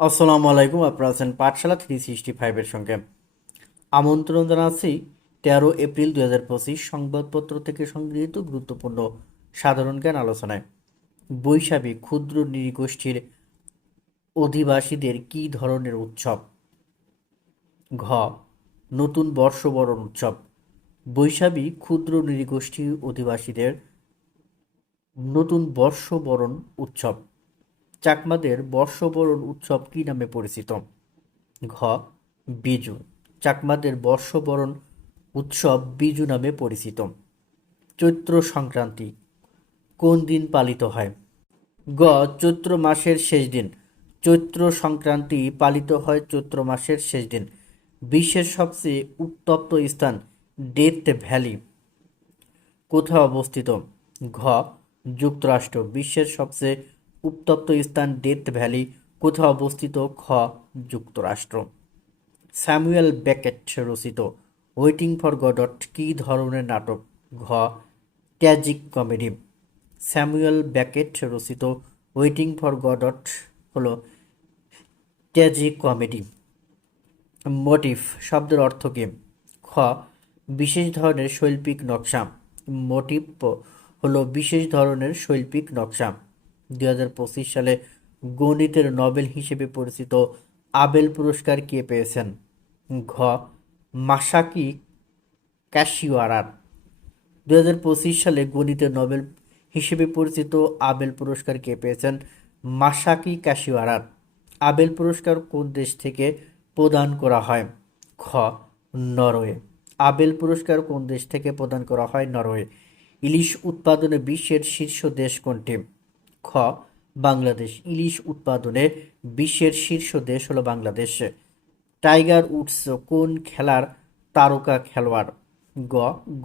আসসালামু আলাইকুম, আপনারা আছেন পাঠশালা থ্রি সিক্সটি ফাইভের সঙ্গে। আমন্ত্রণ জানাচ্ছি তেরো এপ্রিল দু হাজার পঁচিশ সংবাদপত্র থেকে সংগৃহীত গুরুত্বপূর্ণ সাধারণ জ্ঞান আলোচনায়। বৈশাখী ক্ষুদ্র নৃগোষ্ঠীর অধিবাসীদের কী ধরনের উৎসব? ঘ, নতুন বর্ষবরণ উৎসব। বৈশাখী ক্ষুদ্র নৃগোষ্ঠী অধিবাসীদের নতুন বর্ষবরণ উৎসব। চাকমাদের বর্ষবরণ উৎসব কী নামে পরিচিত? ঘ. বিজু। চাকমাদের বর্ষবরণ উৎসব বিজু নামে পরিচিত। চৈত্র সংক্রান্তি। কোন দিন পালিত হয়? গ. চৈত্র মাসের শেষ দিন। চৈত্র সংক্রান্তি পালিত হয় চৈত্র মাসের শেষ দিন। বিশ্বের সবচেয়ে উত্তপ্ত স্থান ডেথ ভ্যালি। কোথায় অবস্থিত? ঘ. যুক্তরাষ্ট্র। বিশ্বের সবচেয়ে উত্তপ্ত স্থান ডেথ ভ্যালি কোথায় অবস্থিত খ যুক্তরাষ্ট্র। স্যামুয়েল বেকেট রচিত ওয়েটিং ফর গডট, কী ধরনের নাটক? ঘ ট্যাজিক কমেডি। স্যামুয়েল ব্যাকেট রচিত ওয়েটিং ফর গডট হলো ট্যাজিক কমেডি। মোটিভ, শব্দের অর্থ কি? খ, বিশেষ ধরনের শৈল্পিক নকশা। মোটিভ হলো বিশেষ ধরনের শৈল্পিক নকশা। দুই হাজার পঁচিশ সালে গণিতের নোবেল হিসেবে পরিচিত আবেল পুরস্কার কে পেয়েছেন? ঘ. মাসাকি ক্যাশিওয়ারার দু হাজার পঁচিশ সালে গণিতের নোবেল হিসেবে পরিচিত আবেল পুরস্কার কে পেয়েছেন? মাসাকি ক্যাশিওয়ারার আবেল পুরস্কার কোন দেশ থেকে প্রদান করা হয়? খ. নরওয়ে। আবেল পুরস্কার কোন দেশ থেকে প্রদান করা হয়? নরওয়ে। ইলিশ উৎপাদনে বিশ্বের শীর্ষ দেশ কোনটি? খ, বাংলাদেশ ইলিশ উৎপাদনে বিশ্বের শীর্ষ দেশ হলো বাংলাদেশ। টাইগার উডস কোন খেলার তারকা খেলোয়াড়? গ,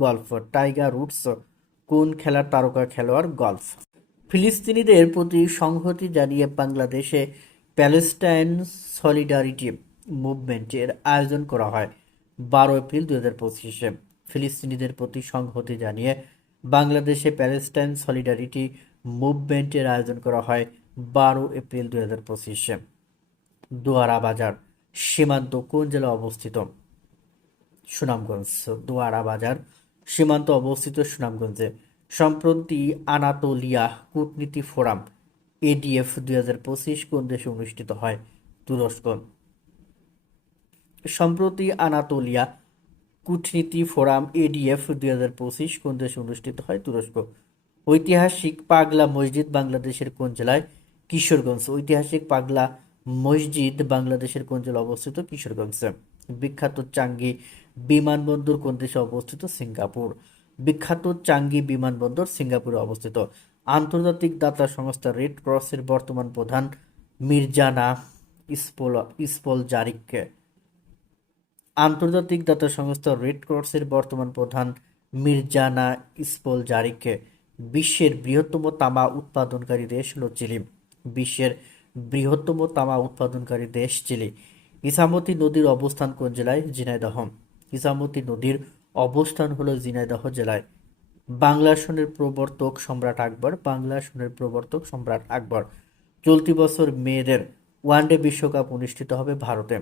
গল্ফ। টাইগার উডস কোন খেলার তারকা খেলোয়াড়? গল্ফ। ফিলিস্তিনিদের প্রতি সংহতি জানিয়ে বাংলাদেশে প্যালেস্টাইন সলিডারিটি মুভমেন্টের আয়োজন করা হয় বারো এপ্রিল দু হাজার পঁচিশে। ফিলিস্তিনিদের প্রতি সংহতি জানিয়ে বাংলাদেশে প্যালেস্টাইন সলিডারিটি মুভমেন্টের আয়োজন করা হয় বারো এপ্রিল দুই হাজার পঁচিশে। দুয়ারা বাজার সীমান্ত কোন জেলায় অবস্থিত? সুনামগঞ্জ। দুয়ারা বাজার সীমান্ত অবস্থিত সুনামগঞ্জে। সম্প্রতি আনাতোলিয়া কূটনীতি ফোরাম, এডিএফ দুই হাজার পঁচিশ কোন দেশে অনুষ্ঠিত হয়? তুরস্ক। সম্প্রতি আনাতোলিয়া কূটনীতি ফোরাম, এডিএফ দুই হাজার পঁচিশ কোন দেশে অনুষ্ঠিত হয়? তুরস্ক। ঐতিহাসিক পাগলা মসজিদ বাংলাদেশের কোন জেলায়? কিশোরগঞ্জ। ঐতিহাসিক পাগলা মসজিদ বাংলাদেশের কোন জেলায় অবস্থিত? কিশোরগঞ্জে। বিখ্যাত চাঙ্গি বিমানবন্দর কোন দেশে অবস্থিত? সিঙ্গাপুর। বিখ্যাত চাঙ্গি বিমানবন্দর সিঙ্গাপুরে অবস্থিত। আন্তর্জাতিক দাতা সংস্থা রেড ক্রসের বর্তমান প্রধান মির্জানা ইসপোল ইসপল জারিককে আন্তর্জাতিক দাতা সংস্থা রেড ক্রসের বর্তমান প্রধান মির্জানা ইসপল জারিককে বিশ্বের বৃহত্তম তামা উৎপাদনকারী দেশ হল চিলি। বিশ্বের বৃহত্তম তামা উৎপাদনকারী দেশ চিলি। ইসামতি নদীর অবস্থান কোন জেলায়? ঝিনাইদহ। ইসামতি নদীর অবস্থান হলো ঝিনাইদহ জেলায়। বাংলা সনের প্রবর্তক সম্রাট আকবর, বাংলা সনের প্রবর্তক সম্রাট আকবর। চলতি বছর মেয়েদের ওয়ানডে বিশ্বকাপ অনুষ্ঠিত হবে ভারতে।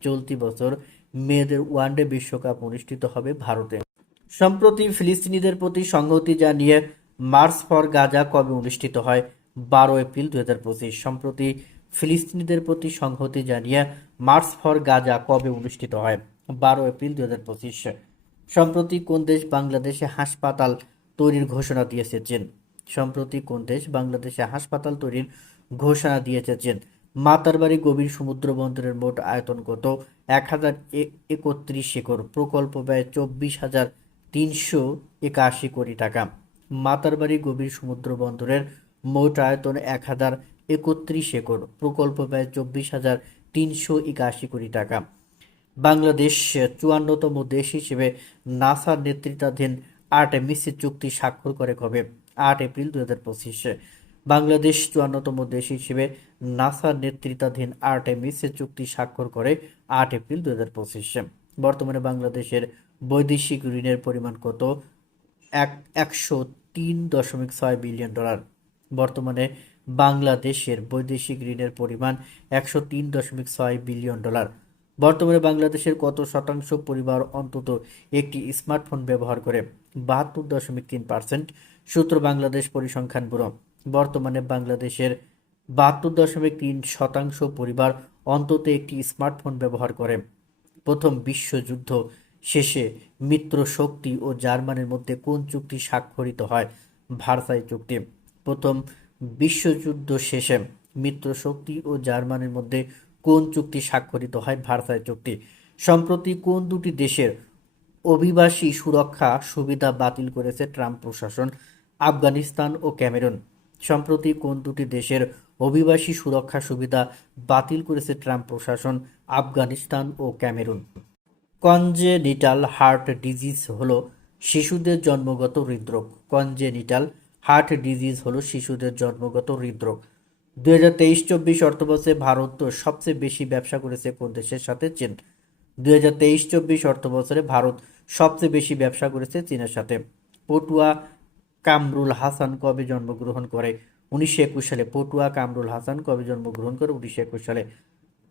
চলতি বছর মেয়েদের ওয়ানডে বিশ্বকাপ অনুষ্ঠিত হবে ভারতে। সম্প্রতি ফিলিস্তিনিদের প্রতি সংহতি জানিয়ে মার্চ ফর গাজা কবে অনুষ্ঠিত হয়? বারো এপ্রিল দু হাজার পঁচিশ। সম্প্রতি ফিলিস্তিনিদের প্রতি সংহতি জানিয়ে মার্চ ফর গাজা কবে অনুষ্ঠিত হয়? বারো এপ্রিল দু হাজার পঁচিশ। সম্প্রতি কোন দেশ বাংলাদেশে হাসপাতাল তৈরির ঘোষণা দিয়েছে চীন? সম্প্রতি কোন দেশ বাংলাদেশে হাসপাতাল তৈরির ঘোষণা দিয়েছে চীন? মাতারবাড়ি গভীর সমুদ্র বন্দরের মোট আয়তন কত? এক হাজার একত্রিশ একর। প্রকল্প ব্যয় চব্বিশ হাজার তিনশো একাশি কোটি টাকা। মাতারবাড়ি গভীর সমুদ্র বন্দরের মোট আয়তন এক হাজার একত্রিশ একর। প্রকল্প ব্যয় চব্বিশ হাজার তিনশো একাশি কোটি টাকা। বাংলাদেশ চুয়ান্নতম দেশ হিসেবে নাসার নেতৃত্বাধীন আট মিসি চুক্তি স্বাক্ষর করে কবে? আট এপ্রিল দু হাজার পঁচিশে। বাংলাদেশ চুয়ান্নতম দেশ হিসেবে নাসার নেতৃত্বাধীন আট মিসি চুক্তি স্বাক্ষর করে আট এপ্রিল দু হাজার পঁচিশে। বর্তমানে বাংলাদেশের বৈদেশিক ঋণের পরিমাণ কত? এক, একশো তিন দশমিক ছয় বিলিয়ন ডলার। বর্তমানে বাংলাদেশের বৈদেশিক ঋণের পরিমাণ একশো তিন দশমিক ছয় বিলিয়ন ডলার। বর্তমানে বাংলাদেশের কত শতাংশ পরিবার অন্তত একটি স্মার্টফোন ব্যবহার করে? বাহাত্তর দশমিক তিন পার্সেন্ট। সূত্র বাংলাদেশ পরিসংখ্যান ব্যুরো। বর্তমানে বাংলাদেশের বাহাত্তর দশমিক তিন শতাংশ পরিবার অন্তত একটি স্মার্টফোন ব্যবহার করে। প্রথম বিশ্বযুদ্ধ শেষে মিত্র শক্তি ও জার্মানির মধ্যে কোন চুক্তি স্বাক্ষরিত হয়? ভার্সাই চুক্তি। প্রথম বিশ্বযুদ্ধ শেষে মিত্র শক্তি ও জার্মানির মধ্যে কোন চুক্তি স্বাক্ষরিত হয়? ভার্সাই চুক্তি। সম্প্রতি কোন দুটি দেশের অভিবাসী সুরক্ষা সুবিধা বাতিল করেছে ট্রাম্প প্রশাসন? আফগানিস্তান ও ক্যামেরুন। সম্প্রতি কোন দুটি দেশের অভিবাসী সুরক্ষা সুবিধা বাতিল করেছে ট্রাম্প প্রশাসন? আফগানিস্তান ও ক্যামেরুন। কনজেনিটাল হার্ট ডিজিজ হলো শিশুদের জন্মগত হৃদরোগ। কনজেনিটাল হার্ট ডিজিজ হলো শিশুদের জন্মগত হৃদরোগ। দুই হাজার তেইশ চব্বিশ অর্থবর্ষে ভারত সবচেয়ে বেশি ব্যবসা করেছে কোন দেশের সাথে? চীন। দুই হাজার তেইশ চব্বিশ অর্থবছরে ভারত সবচেয়ে বেশি ব্যবসা করেছে চীনের সাথে। পটুয়া কামরুল হাসান কবে জন্মগ্রহণ করে? উনিশশো একুশ সালে। পটুয়া কামরুল হাসান কবে জন্মগ্রহণ করে? উনিশশো একুশ সালে।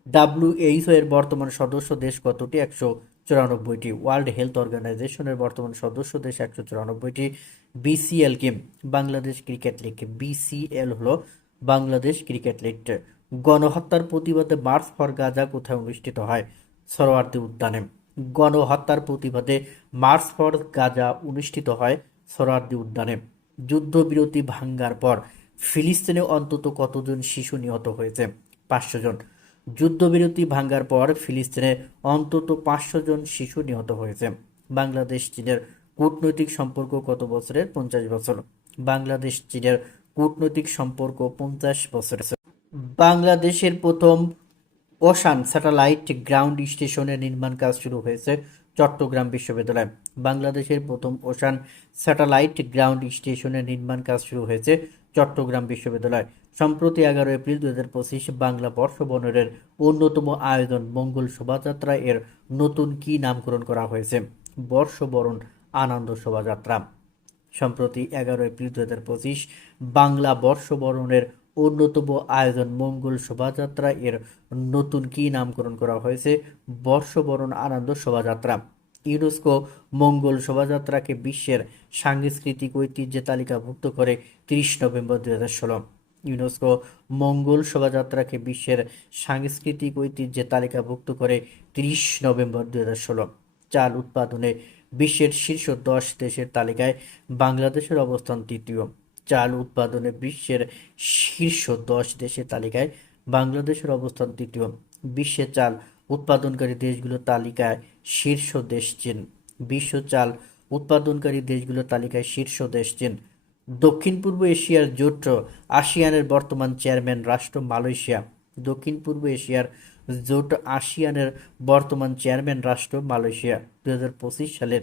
ডাব্লিউএইচও এর বর্তমান সদস্য দেশ কতটি? একশো চুরানব্বইটি ওয়ার্ল্ড হেলথ অর্গানাইজেশনের বর্তমান সদস্য দেশ একশো চুরানব্বইটি BCL game, Bangladesh cricket league BCL হলো বাংলাদেশ ক্রিকেট লিগ। গণহত্যার প্রতিবাদে মার্চ ফর গাজা কোথায় অনুষ্ঠিত হয়? সরোয়ার্দী উদ্যানে। গণহত্যার প্রতিবাদে মার্চ ফর গাজা অনুষ্ঠিত হয় সরোয়ার্দী উদ্যানে। যুদ্ধবিরতি ভাঙ্গার পর ফিলিস্তিনে অন্তত কতজন শিশু নিহত হয়েছে? পাঁচশো জন। যুদ্ধবিরতি ভাঙ্গার পর ফিলিস্তিনে অন্তত পাঁচশো জন শিশু নিহত হয়েছে। বাংলাদেশ, চীনের কূটনৈতিক সম্পর্ক কত বছরের পঞ্চাশ বছর। বাংলাদেশ, চীনের কূটনৈতিক সম্পর্ক পঞ্চাশ বছর। বাংলাদেশের প্রথম ওশান স্যাটেলাইট গ্রাউন্ড স্টেশনের নির্মাণ কাজ শুরু হয়েছে চট্টগ্রাম বিশ্ববিদ্যালয়। বাংলাদেশের প্রথম ওশান স্যাটেলাইট গ্রাউন্ড স্টেশনের নির্মাণ কাজ শুরু হয়েছে চট্টগ্রাম বিশ্ববিদ্যালয়। সম্প্রতি এগারো এপ্রিল দু হাজার পঁচিশ বাংলা বর্ষবরণের অন্যতম আয়োজন মঙ্গল শোভাযাত্রা এর নতুন কি নামকরণ করা হয়েছে? বর্ষবরণ আনন্দ শোভাযাত্রা। সম্প্রতি এগারো এপ্রিল দু হাজার পঁচিশ বাংলা বর্ষবরণের অন্যতম আয়োজন মঙ্গল শোভাযাত্রা এর নতুন কি নামকরণ করা হয়েছে? বর্ষবরণ আনন্দ শোভাযাত্রা। ইউনেস্কো মঙ্গল শোভাযাত্রাকে বিশ্বের সাংস্কৃতিক ঐতিহ্যে তালিকাভুক্ত করে তিরিশ নভেম্বর দুই হাজার ষোলো। ইউনেস্কো মঙ্গল শোভাযাত্রাকে বিশ্বের সাংস্কৃতিক ঐতিহ্যে তালিকাভুক্ত করে তিরিশ নভেম্বর দুই হাজার ষোলো। চাল উৎপাদনে বিশ্বের শীর্ষ দশ দেশের তালিকায় বাংলাদেশের অবস্থান তৃতীয়। চাল উৎপাদনে বিশ্বের শীর্ষ দশ দেশের তালিকায় বাংলাদেশের অবস্থান তৃতীয় বিশ্বে চাল উৎপাদনকারী দেশগুলোর তালিকায় শীর্ষ দেশ চীন। বিশ্ব চাল উৎপাদনকারী দেশগুলোর তালিকায় শীর্ষ দেশ চীন। দক্ষিণ পূর্ব এশিয়ার জোট আসিয়ানের বর্তমান চেয়ারম্যান রাষ্ট্র মালয়েশিয়া। দক্ষিণ পূর্ব এশিয়ার জোট আসিয়ানের বর্তমান চেয়ারম্যান রাষ্ট্র মালয়েশিয়া। দুই হাজার পঁচিশ সালের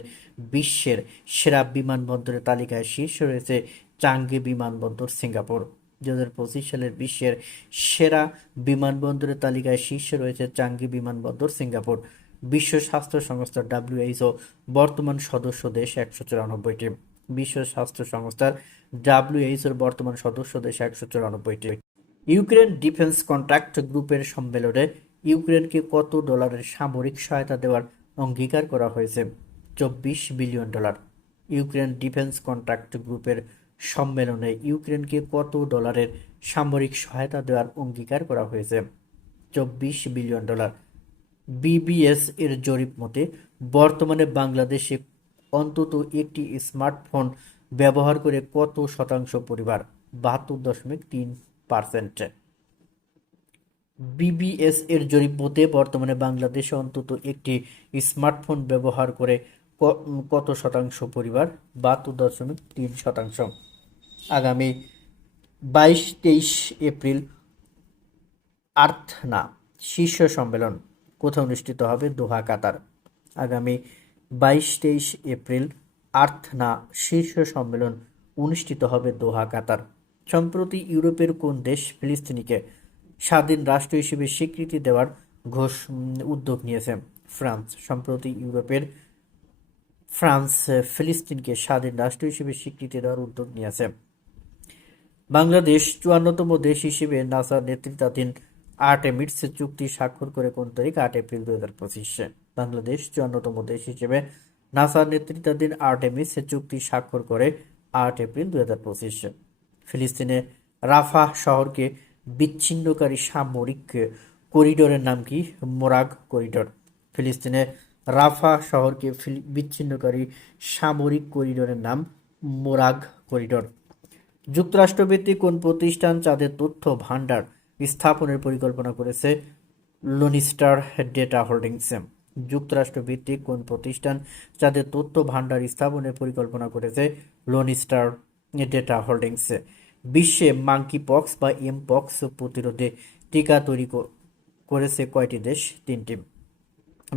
বিশ্বের সেরা বিমানবন্দরের তালিকায় শীর্ষ রয়েছে চাঙ্গি বিমানবন্দর সিঙ্গাপুর দু হাজার পঁচিশ সালের বিশ্বের সেরা বিমানবন্দরের তালিকায় শীর্ষে রয়েছে চাঙ্গি বিমানবন্দর সিঙ্গাপুর। বিশ্ব স্বাস্থ্য সংস্থা ডাব্লিউএইচও বর্তমান সদস্য দেশ একশো চুরানব্বইটি। বিশ্ব স্বাস্থ্য সংস্থার ডাব্লিউএইচওর বর্তমান সদস্য দেশ একশো চুরানব্বইটি। ইউক্রেন ডিফেন্স কন্ট্রাক্ট গ্রুপের সম্মেলনে ইউক্রেনকে কত ডলারের সামরিক সহায়তা দেওয়ার অঙ্গীকার করা হয়েছে? চব্বিশ billion dollar. Ukraine defence contract গ্রুপের সম্মেলনে ইউক্রেনকে কত ডলারের সামরিক সহায়তা দেওয়ার অঙ্গীকার করা হয়েছে? চব্বিশ বিলিয়ন ডলার। বিবিএস এর জরিপ মতে, বর্তমানে বাংলাদেশে অন্তত একটি স্মার্টফোন ব্যবহার করে কত শতাংশ পরিবার? বাহাত্তর দশমিক তিন পার্সেন্ট। বিবিএস এর জরিপ মতে, বর্তমানে বাংলাদেশে অন্তত একটি স্মার্টফোন ব্যবহার করে কত শতাংশ পরিবার? বাহাত্তর দশমিক তিন শতাংশ। আগামী বাইশ তেইশ এপ্রিল আর্থ না, শীর্ষ সম্মেলন কোথায় অনুষ্ঠিত হবে? দোহা, কাতার। আগামী বাইশ তেইশ এপ্রিল আর্থ না, শীর্ষ সম্মেলন অনুষ্ঠিত হবে দোহা, কাতার। সম্প্রতি ইউরোপের কোন দেশ ফিলিস্তিনিকে স্বাধীন রাষ্ট্র হিসেবে স্বীকৃতি দেওয়ার ঘোষ উদ্যোগ নিয়েছে? ফ্রান্স। সম্প্রতি ইউরোপের ফ্রান্স, ফিলিস্তিনকে স্বাধীন রাষ্ট্র হিসেবে স্বীকৃতি দেওয়ার উদ্যোগ নিয়েছে। বাংলাদেশ চুয়ান্নতম দেশ হিসেবে নাসার নেতৃত্বাধীন আর্টেমিডস চুক্তি স্বাক্ষর করে কোন তারিখ? আট এপ্রিল দু হাজার পঁচিশে বাংলাদেশ চুয়ান্নতম দেশ হিসেবে নাসার নেতৃত্বাধীন আর্টেমিস চুক্তি স্বাক্ষর করে আট এপ্রিল দু হাজার পঁচিশে ফিলিস্তিনে রাফা শহরকে বিচ্ছিন্নকারী সামরিক করিডোরের নাম কি? Morag corridor. ফিলিস্তিনে রাফা শহরকে বিচ্ছিন্নকারী সামরিক করিডোরের নাম মোরাগ করিডোর। যুক্তরাষ্ট্রভিত্তিক কোন প্রতিষ্ঠান চাঁদের তথ্য ভাণ্ডার স্থাপনের পরিকল্পনা করেছে? লোনিস্টার ডেটা হোল্ডিংসে যুক্তরাষ্ট্রভিত্তিক কোন প্রতিষ্ঠান চাঁদের তথ্য ভাণ্ডার স্থাপনের পরিকল্পনা করেছে? লোনিস্টার ডেটা হোল্ডিংসে বিশ্বে মাঙ্কি পক্স বা এম পক্স প্রতিরোধে টিকা তৈরি করেছে কয়টি দেশ? তিনটি।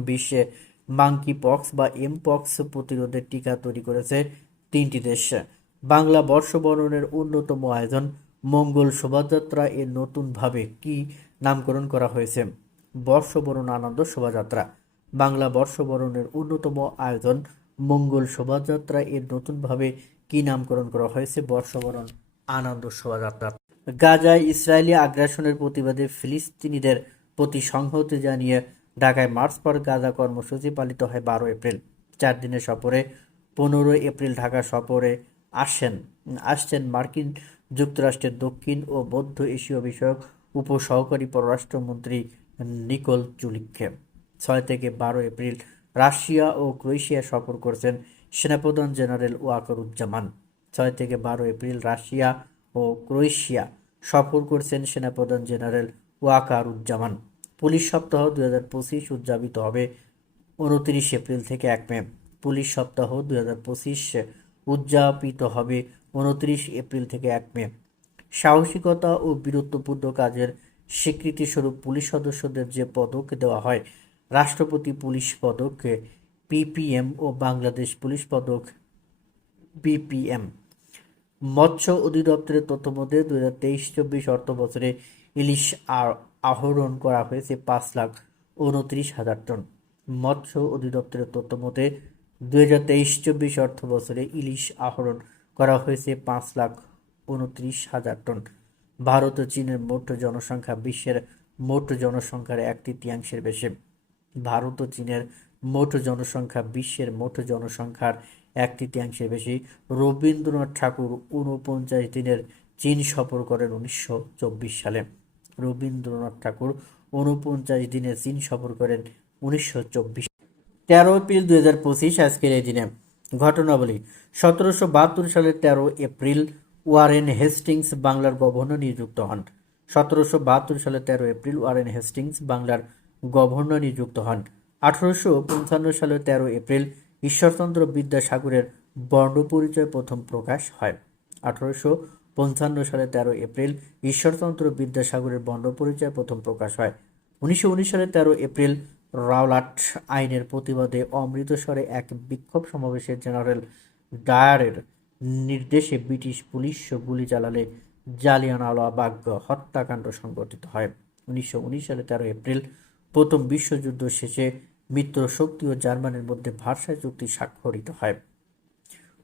বিশ্বে মাঙ্কি পক্স বা এম পক্স প্রতিরোধের টিকা তৈরি করেছে তিনটি দেশ। বাংলা বর্ষবরণের অন্যতম আয়োজন মঙ্গল শোভাযাত্রা এর নতুনভাবে কি নামকরণ করা হয়েছে? বর্ষবরণ আনন্দ শোভাযাত্রা। বাংলা বর্ষবরণের অন্যতম আয়োজন মঙ্গল শোভাযাত্রা এর নতুনভাবে কি নামকরণ করা হয়েছে? বর্ষবরণ আনন্দ শোভাযাত্রা। গাজায় ইসরায়েলি আগ্রাসনের প্রতিবাদে ফিলিস্তিনিদের প্রতি সংহতি জানিয়ে ঢাকায় মার্চ পর গাজা কর্মসূচি পালিত হয় বারো এপ্রিল। চার দিনের সফরে পনেরো এপ্রিল ঢাকা সফরে আসেন, আসছেন মার্কিন যুক্তরাষ্ট্রের দক্ষিণ ও মধ্য এশীয় বিষয়ক উপসহকারী পররাষ্ট্রমন্ত্রী নিকোল চুলিককে ছয় থেকে বারো এপ্রিল রাশিয়া ও ক্রোয়েশিয়া সফর করছেন সেনাপ্রধান জেনারেল ওয়াকারুজ্জামান। ছয় থেকে বারো এপ্রিল রাশিয়া ও ক্রোয়েশিয়া সফর করছেন সেনাপ্রধান জেনারেল ওয়াকারুজ্জামান। পুলিশ সপ্তাহ দুই হাজার পঁচিশ উদযাপিত হবে উনত্রিশ এপ্রিল থেকে এক মে। পুলিশ সপ্তাহ দুই হাজার পঁচিশ উদযাপিত হবে উনত্রিশ এপ্রিল থেকে এক মে। সাহসিকতা ও বীরত্বপূর্ণ কাজের স্বীকৃতিস্বরূপ পুলিশ সদস্যদের যে পদক দেওয়া হয়, রাষ্ট্রপতি পুলিশ পদক, পিপিএম ও বাংলাদেশ পুলিশ পদক, বিপিএম। মৎস্য অধিদপ্তরের তথ্য মধ্যে দু হাজার তেইশ চব্বিশ অর্থ বছরে ইলিশ আর- আহরণ করা হয়েছে পাঁচ লাখ উনত্রিশ হাজার টন। মৎস্য অধিদপ্তরের তথ্য মতে দুই হাজার তেইশ চব্বিশ অর্থ বছরে ইলিশ আহরণ করা হয়েছে পাঁচ লাখ উনত্রিশ হাজার টন। ভারত ও চীনের মোট জনসংখ্যা বিশ্বের মোট জনসংখ্যার এক তৃতীয়াংশের বেশি। ভারত ও চীনের মোট জনসংখ্যা বিশ্বের মোট জনসংখ্যার এক তৃতীয়াংশের বেশি। রবীন্দ্রনাথ ঠাকুর উনপঞ্চাশ দিনের চীন সফর করেন উনিশশো চব্বিশ সালে। রবীন্দ্রনাথ ঠাকুর উনপঞ্চাশ দিনের চীন সফর করেন উনিশশো চব্বিশ তেরো এপ্রিল দুই হাজার পঁচিশ, আজকের এই দিনে। ঘটনাবলী, সতেরোশো বাহাত্তর সালের তেরো এপ্রিল ওয়ারেন হেস্টিংস বাংলার গভর্নর নিযুক্ত হন। সতেরোশো বাহাত্তর সালের তেরো এপ্রিল ওয়ারেন হেস্টিংস বাংলার গভর্নর নিযুক্ত হন। আঠারোশো পঞ্চান্ন সালের তেরো এপ্রিল ঈশ্বরচন্দ্র বিদ্যাসাগরের বর্ণপরিচয় প্রথম প্রকাশ হয়। আঠারোশো পঞ্চান্ন সালে তেরো এপ্রিল ঈশ্বরচন্দ্র বিদ্যাসাগরের বর্ণপরিচয় প্রথম প্রকাশ হয়। উনিশশো উনিশ সালে তেরো এপ্রিল রাওলাট আইনের প্রতিবাদে অমৃতসরে এক বিক্ষোভ সমাবেশে জেনারেল ডায়ারের নির্দেশে ব্রিটিশ পুলিশ গুলি চালালে জালিয়ানওয়ালাবাগ হত্যাকাণ্ড সংঘটিত হয়। উনিশশো উনিশ সালে তেরো এপ্রিল প্রথম বিশ্বযুদ্ধ শেষে মিত্র শক্তি ও জার্মানির মধ্যে ভারসায় চুক্তি স্বাক্ষরিত হয়।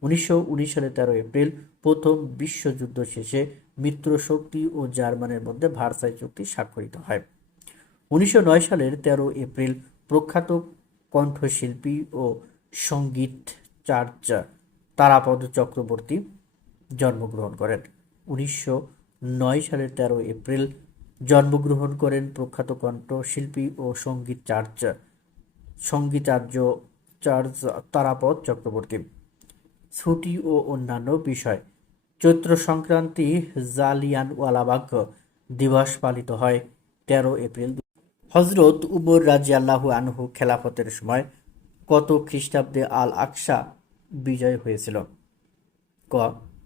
উনিশশো উনিশ সালে তেরো এপ্রিল প্রথম বিশ্বযুদ্ধ শেষে মিত্র শক্তি ও জার্মানির মধ্যে ভারসায় চুক্তি স্বাক্ষরিত হয়। উনিশশো নয় সালের তেরো এপ্রিল প্রখ্যাত কণ্ঠশিল্পী ও সঙ্গীতচার্য তারাপদ চক্রবর্তী জন্মগ্রহণ করেন। উনিশশো নয় সালের তেরো এপ্রিল জন্মগ্রহণ করেন প্রখ্যাত কণ্ঠশিল্পী ও সঙ্গীতচার্য সঙ্গীতার্য চার্জ তারাপদ চক্রবর্তী। ছুটি ও অন্যান্য বিষয়। চৈত্র সংক্রান্তি জালিয়ানওয়ালাবাগ দিবস পালিত হয় তেরো এপ্রিল হজরত উমর রাজি আল্লাহু আনহু খেলাফতের সময় কত খ্রিস্টাব্দে আল আকসা বিজয় হয়েছিল? ক,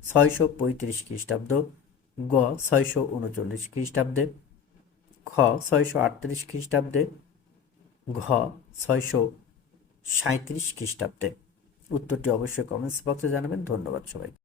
ছয়শো পঁয়ত্রিশ খ্রিস্টাব্দ, গ, ছয়শো উনচল্লিশ খ্রিস্টাব্দে, খ, ছয়শো আটত্রিশ খ্রিস্টাব্দে, ঘ, ছয়শো সাঁত্রিশ খ্রিস্টাব্দে। উত্তরটি অবশ্যই কমেন্টস বক্সে জানাবেন। ধন্যবাদ সবাই